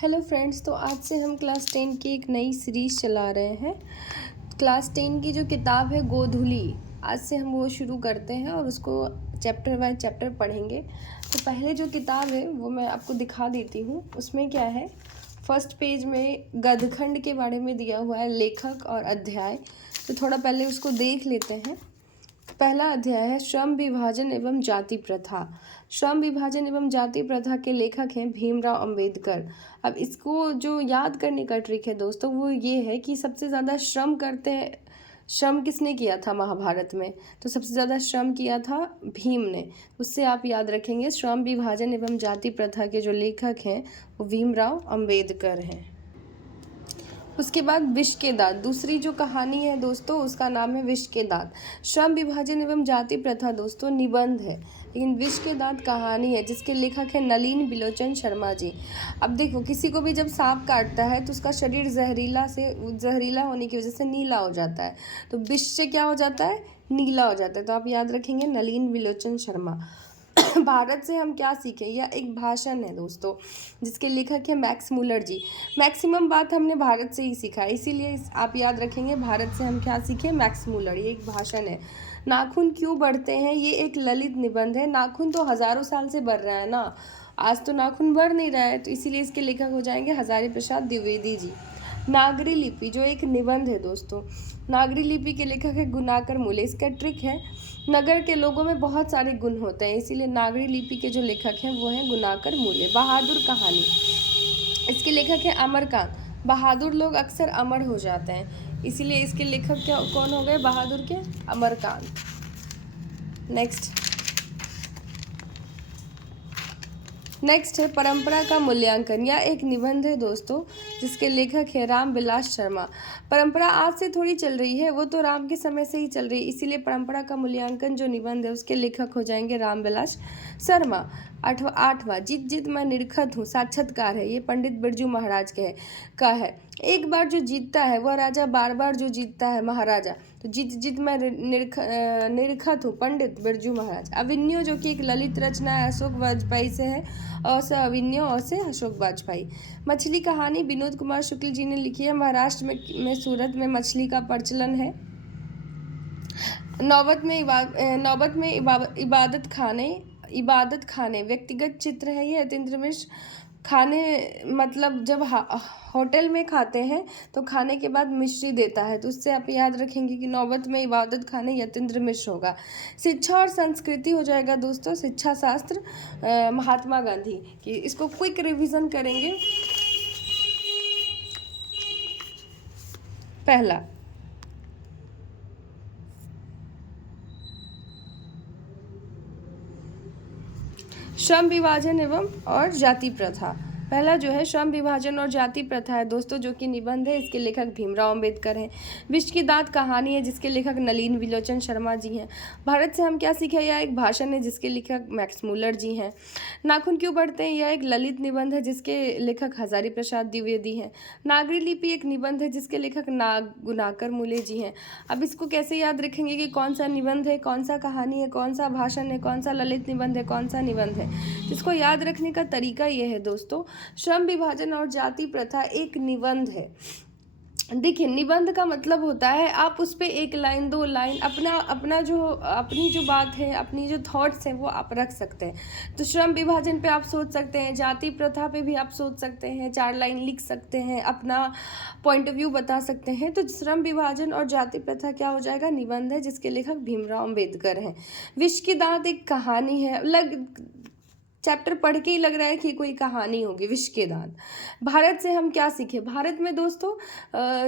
Hello friends, तो आज से हम क्लास 10 की एक नई सीरीज़ चला रहे हैं। क्लास 10 की जो किताब है गोधुली, आज से हम वो शुरू करते हैं और उसको चैप्टर बाय चैप्टर पढ़ेंगे। तो पहले जो किताब है वो मैं आपको दिखा देती हूँ। उसमें क्या है, फर्स्ट पेज में गदखंड के बारे में दिया हुआ है, लेखक और अध्याय। तो थोड़ा पहले उसको देख लेते हैं। पहला अध्याय है श्रम विभाजन एवं जाति प्रथा। श्रम विभाजन एवं जाति प्रथा के लेखक हैं भीमराव अंबेडकर। अब इसको जो याद करने का ट्रिक है दोस्तों, वो ये है कि सबसे ज़्यादा श्रम करते हैं, श्रम किसने किया था महाभारत में? तो सबसे ज़्यादा श्रम किया था भीम ने। उससे आप याद रखेंगे, श्रम विभाजन एवं जाति प्रथा के जो लेखक हैं वो भीमराव अंबेडकर हैं। उसके बाद विष के दांत, दूसरी जो कहानी है दोस्तों उसका नाम है विष के दांत। श्रम विभाजन एवं जाति प्रथा दोस्तों निबंध है, लेकिन विष के दांत कहानी है जिसके लेखक है नलिन बिलोचन शर्मा जी। अब देखो, किसी को भी जब सांप काटता है तो उसका शरीर जहरीला होने की वजह से नीला हो जाता है। तो विष से क्या हो जाता है? नीला हो जाता है। तो आप याद रखेंगे नलिन बिलोचन शर्मा। भारत से हम क्या सीखें, यह एक भाषण है दोस्तों जिसके लेखक है मैक्स मुलर जी। मैक्सिमम बात हमने भारत से ही सीखा है, इसीलिए आप याद रखेंगे भारत से हम क्या सीखें, मैक्स मुलर। ये एक भाषण है। नाखून क्यों बढ़ते हैं, ये एक ललित निबंध है। नाखून तो हजारों साल से बढ़ रहा है ना, आज तो नाखून बढ़ नहीं रहा है, तो इसीलिए इसके लेखक हो जाएंगे हजारी प्रसाद द्विवेदी जी। नागरी लिपि जो एक निबंध है दोस्तों, नागरी लिपि के लेखक है गुनाकर मूले। इसका ट्रिक है, नगर के लोगों में बहुत सारे गुण होते हैं, इसीलिए नागरी लिपि के जो लेखक हैं वो हैं गुनाकर मूले। बहादुर कहानी, इसके लेखक है अमरकांत। बहादुर लोग अक्सर अमर हो जाते हैं, इसीलिए इसके लेखक क्या कौन हो गए, बहादुर के? अमरकांत। नेक्स्ट है परंपरा का मूल्यांकन। यह एक निबंध है दोस्तों जिसके लेखक है रामविलास शर्मा। परंपरा आज से थोड़ी चल रही है, वो तो राम के समय से ही चल रही है, इसीलिए परंपरा का मूल्यांकन जो निबंध है उसके लेखक हो जाएंगे रामविलास शर्मा। आठवां जीत जीत मैं निरखत हूँ, साक्षात्कार है, ये पंडित बिरजू महाराज का है। एक बार जो जीतता है वह राजा, बार बार जो जीतता है महाराजा। तो जीत जीत मैं निरखत हूँ, पंडित बिरजू महाराज। अभिन्यो जो कि एक ललित रचना है, अशोक वाजपेयी से है। और से अभिन्यो और से अशोक वाजपेयी। मछली कहानी विनोद कुमार शुक्ल जी ने लिखी है। महाराष्ट्र में सूरत में मछली का प्रचलन है। नौबत में इबादत खाने व्यक्तिगत चित्र है ये यतीन्द्र मिश्र। खाने मतलब जब होटल में खाते हैं तो खाने के बाद मिश्री देता है, तो उससे आप याद रखेंगे कि नौबत में इबादत खाने यतीन्द्र मिश्र होगा। शिक्षा और संस्कृति हो जाएगा दोस्तों शिक्षा शास्त्र, महात्मा गांधी की। इसको क्विक रिवीजन करेंगे। पहला, श्रम विभाजन एवं और जाति प्रथा। पहला जो है श्रम विभाजन और जाति प्रथा है दोस्तों, जो कि निबंध है, इसके लेखक भीमराव अंबेडकर हैं। विष की दांत कहानी है जिसके लेखक नलिन विलोचन शर्मा जी हैं। भारत से हम क्या सीखे, यह एक भाषण है जिसके लेखक मैक्स मुलर जी हैं। नाखून क्यों बढ़ते हैं, यह एक ललित निबंध है जिसके लेखक हजारी प्रसाद द्विवेदी हैं। नागरी लिपि एक निबंध है जिसके लेखक गुनाकर मूले जी हैं। अब इसको कैसे याद रखेंगे कि कौन सा निबंध है, कौन सा कहानी है, कौन सा भाषण है, कौन सा ललित निबंध है, कौन सा निबंध है? इसको याद रखने का तरीका ये है दोस्तों, श्रम विभाजन और जाति प्रथा एक निबंध है। देखिए, निबंध का मतलब होता है आप उस पर एक लाइन, दो लाइन अपनी जो बात है, अपनी जो थॉट्स हैं वो आप रख सकते हैं। तो श्रम विभाजन पे आप सोच सकते हैं, जाति प्रथा पे भी आप सोच सकते हैं, 4 लाइन लिख सकते हैं, अपना पॉइंट ऑफ व्यू बता सकते हैं। तो श्रम विभाजन और जाति प्रथा क्या हो जाएगा, निबंध है जिसके लेखक भीमराव अंबेडकर हैं। विष की दांत एक कहानी है, चैप्टर पढ़ के ही लग रहा है कि कोई कहानी होगी। विष के दांत। भारत से हम क्या सीखे, भारत में दोस्तों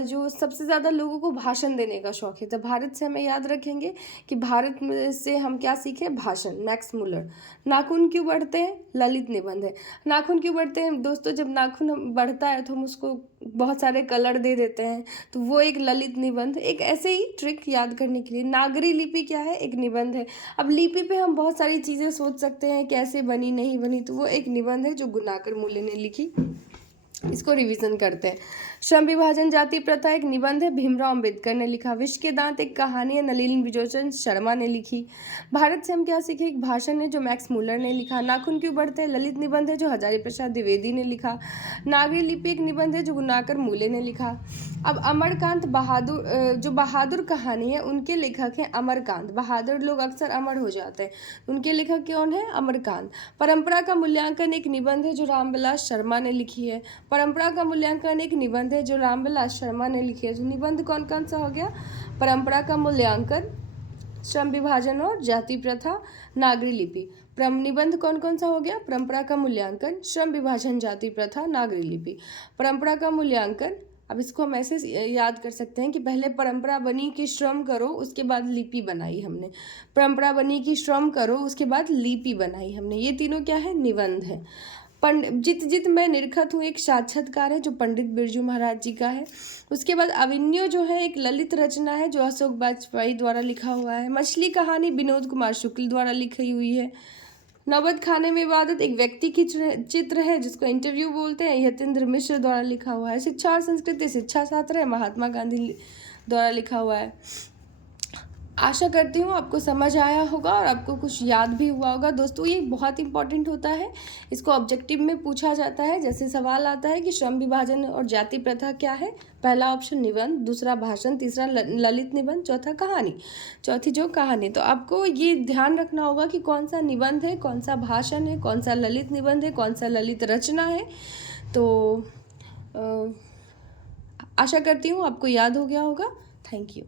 जो सबसे ज़्यादा लोगों को भाषण देने का शौक है, तो भारत से हमें याद रखेंगे कि भारत में से हम क्या सीखे, भाषण, मैक्स मुलर। नाखून क्यों बढ़ते हैं, ललित निबंध है। नाखून क्यों बढ़ते हैं दोस्तों, जब नाखून बढ़ता है तो हम उसको बहुत सारे कलर दे देते हैं, तो वो एक ललित निबंध। एक ऐसे ही ट्रिक याद करने के लिए, नागरी लिपि क्या है, एक निबंध है। अब लिपि पे हम बहुत सारी चीज़ें सोच सकते हैं, कैसे बनी, नहीं बनी, तो वो एक निबंध है जो गुनाकर मूले ने लिखी। इसको रिवीजन करते हैं। श्रम विभाजन जाति प्रथा एक निबंध है, भीमराव अंबेडकर ने लिखा। विष के दांत एक कहानी है, नलिनी विजोचन शर्मा ने लिखी। भारत से हम क्या सीखे एक भाषण है जो मैक्स मुलर ने लिखा। नाखून क्यों बढ़ते हैं ललित निबंध है जो हजारी प्रसाद द्विवेदी ने लिखा। नागरी लिपि एक निबंध है जो गुनाकर मूले ने लिखा। अब अमरकांत बहादुर जो बहादुर कहानी है उनके लेखक हैं अमरकांत। बहादुर लोग अक्सर अमर हो जाते हैं, उनके लेखक कौन है अमरकांत। परंपरा का मूल्यांकन एक निबंध है जो रामविलास शर्मा ने लिखी है। परंपरा का मूल्यांकन एक निबंध है जो रामविलास शर्मा ने लिखी है। तो निबंध कौन कौन सा हो गया, परंपरा का मूल्यांकन, श्रम विभाजन और जाति प्रथा, नागरी लिपि। निबंध कौन कौन सा हो गया, परंपरा का मूल्यांकन, श्रम विभाजन, जाति प्रथा, नागरी लिपि। परंपरा का मूल्यांकन, अब इसको हम ऐसे याद कर सकते हैं कि पहले परंपरा बनी कि श्रम करो, उसके बाद लिपि बनाई हमने। परंपरा बनी कि श्रम करो, उसके बाद लिपि बनाई हमने। ये तीनों क्या है, निबंध है। जित जित मैं निरखत हूँ एक साक्षात्कार है जो पंडित बिरजू महाराज जी का है। उसके बाद अविन्यो जो है एक ललित रचना है जो अशोक वाजपेयी द्वारा लिखा हुआ है। मछली कहानी विनोद कुमार शुक्ल द्वारा लिखी हुई है। नौबत खाने में इबादत एक व्यक्ति की चित्र है जिसको इंटरव्यू बोलते हैं, यतेंद्र मिश्र द्वारा लिखा हुआ है। शिक्षा और संस्कृति शिक्षा शास्त्र है, महात्मा गांधी द्वारा लिखा हुआ है। आशा करती हूँ आपको समझ आया होगा और आपको कुछ याद भी हुआ होगा। दोस्तों ये बहुत इंपॉर्टेंट होता है, इसको ऑब्जेक्टिव में पूछा जाता है। जैसे सवाल आता है कि श्रम विभाजन और जाति प्रथा क्या है, पहला ऑप्शन निबंध, दूसरा भाषण, तीसरा ललित निबंध, चौथा कहानी, चौथी जो कहानी। तो आपको ये ध्यान रखना होगा कि कौन सा निबंध है, कौन सा भाषण है, कौन सा ललित निबंध है, कौन सा ललित रचना है। तो आशा करती हूँ आपको याद हो गया होगा। Thank you.